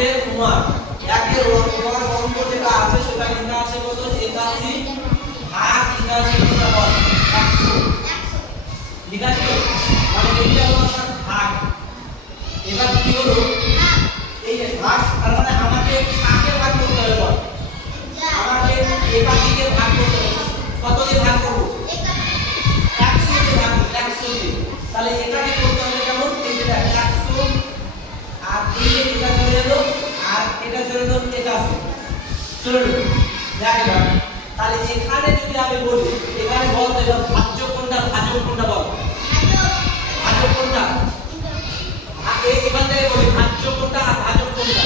একের ওয়ান একের ওয়ান অঙ্ক যেটা আছে সেটা লেখা আছে কত 81 ভাগ লেখা আছে কত বল 100 লেখা আছে মানে এইটা হলো আপনার ভাগ। এবার কি হলো এই যে ভাগ তার মানে আমাকে কাকে ভাগ করতে হবে বল আমাকে 81 কে ভাগ করতে হবে কত দিয়ে ভাগ করব 100 দিয়ে ভাগ 100 দিয়ে তাহলে এটাকে করতে হবে কেমন এই যে 100 আর এই যে এটা চলে গেল আর এটা চলে গেল 81 চলো দেখো তাহলে এখানে যদি আমি বলি এখানে বলতে হবে ভাজ্য কোনটা বল ভাজক কোনটা এখান থেকে বলি ভাজ্য কোনটা আর ভাজক কোনটা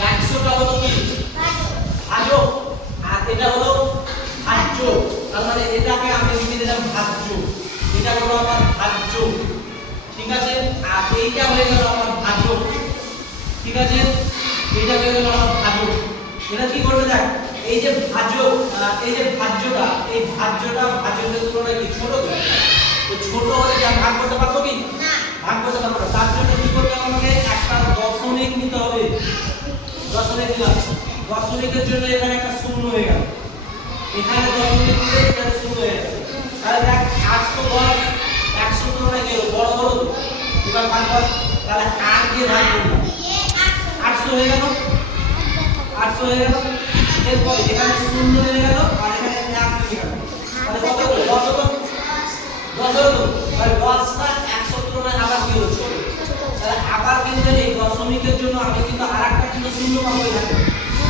100 টা হলো কি ভাজক আর এটা হলো ভাজ্য তার মানে এটাকে আমি লিখে দিলাম ভাজ্য এটা হলো আমার ভাজ্য ঠিক আছে আর এইটা হয়ে গেল আমার ভাজক ঠিক আছে এইটা হয়ে গেল আমার ভাজক এটা কি করবে দেখ এই যে ভাজক এই যে ভাজ্যটা এই ভাজ্যটা ভাজকের তুলনায় কি ছোট তো ছোট হলে যা ভাগ করতে পারবো কি না ভাগ করতে পারবো না তার জন্য কি করতে হবে আমাকে একটা দশমিক নিতে হবে দশমিক দিলাম দশমিকের জন্য এখানে একটা শূন্য হয়ে গেল এখানে দশমিক দিলে এখানে শূন্য হয়ে গেল তাহলে দেখ 810 100 তুলনায় কি বড় হলো এবার ভাগ কর তাহলে 8 দিয়ে ভাগ করলাম 800 হয়ে গেল 800 হয়ে গেল এরপর এখানে শূন্য হয়ে গেল আর এখানে 1 হয়ে গেল তাহলে কত হলো 10 হলো 10 হলো আর 10টা 100 তুলনায় আবার কি হলো ছোট তাহলে আবার কিন্তু এই দশমিকের জন্য আমি কিন্তু আরেকটা কিন্তু শূন্য পাবো এখানে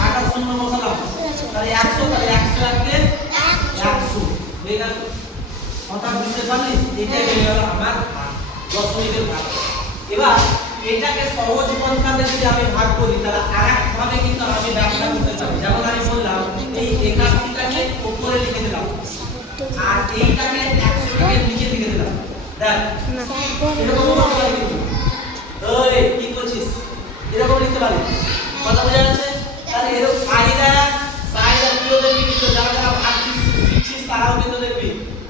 আটা শূন্য বসালাম তাহলে 100 তাহলে 100 কে 100 হয়ে গেল কথা বুঝতে পারলি এটাই হয়ে গেল আমার দশমিকের ভাগ এবার এটাকে সহজ পন্থাতে যদি আমি ভাগ করি তাহলে আরেকভাবে কিন্তু আমি ব্যাখ্যা করতে পারি যেমন আমি বললাম এই 81টাকে উপরে লিখে দিলাম আর এইটাকে 100টাকে নিচে লিখে দিলাম দেখ এরকম করতে পারি কিন্তু ওই কি করছিস এরকম লিখতে পারি কথা বোঝা যাচ্ছে তাহলে এরকম সাইডা তুইও দেখবি কিন্তু যারা যারা ভাগ শিখছিস তারাও কিন্তু দেখবি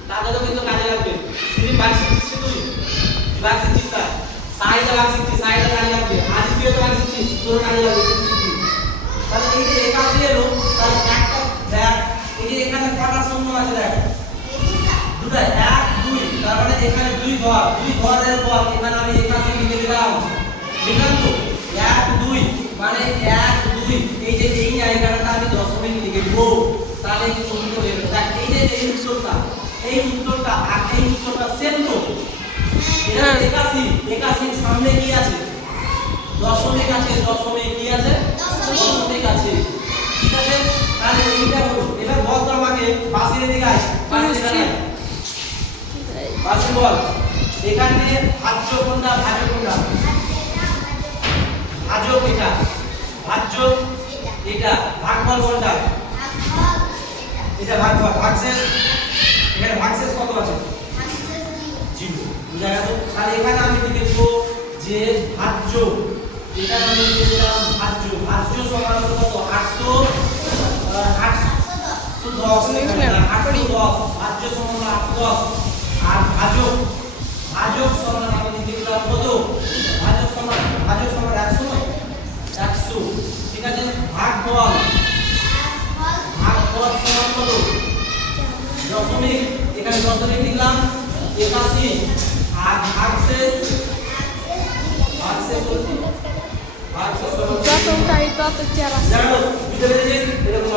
তাদেরও কিন্তু কাজে লাগবে স্ক্রিন ভাগ শিখছিস তুই ভাগ শিখছিস তা সাইডা ভাগ শিখছিস সাইডা কাজে লাগবে আজ তুইও তো ভাগ শিখছিস তোর কাজে লাগবে তাহলে এই যে 81 এলো তাহলে একটা দেখ এই যে এখানে কটা শূন্য আছে দেখ দুটো 1 2 তার মানে এখানে দুই ঘরের পর এখানে আমি 81 লিখে দিলাম লিখলাম তো 1 2 মানে 1 2 এই যে এই জায়গাটা আমি দশমিক লিখে দেব তাহলে কি উত্তর হয়ে যাবে দেখ এই যে এই উত্তরটা আর এই উত্তরটা সেম তো এটা 81 সামনে কি আছে দশমিক আছে দশমিক কি আছে দশমিক আছে ঠিক আছে তাহলে এইটা হলো এবার বল তো আমাকে পাশের দিকে আয় পাশে বল এখানে ভাজ্য কোনটা ভাজক কোনটা ভাজক এটা ভাজ্য এটা ভাগফল কোনটা এটা ভাগফল ভাগশেষ এখানে ভাগশেষ কত আছে 0 বুঝা গেল তাহলে এখানে আমি লিখে দেব যে ভাজ্য এটা আমি লিখে দিলাম ভাজ্য সমান কত 810 ভাজ্য সমান 810 আর ভাজক সমান আমি লিখে দিলাম কত ভাজক সমান 100 ঠিক আছে ভাগফল সমান কত দশমিক এখানে দশমিক লিখলাম 81 আর ভাগশেষ যত চাই তত চেরা জানো বুঝতে পেরেছিস এরকম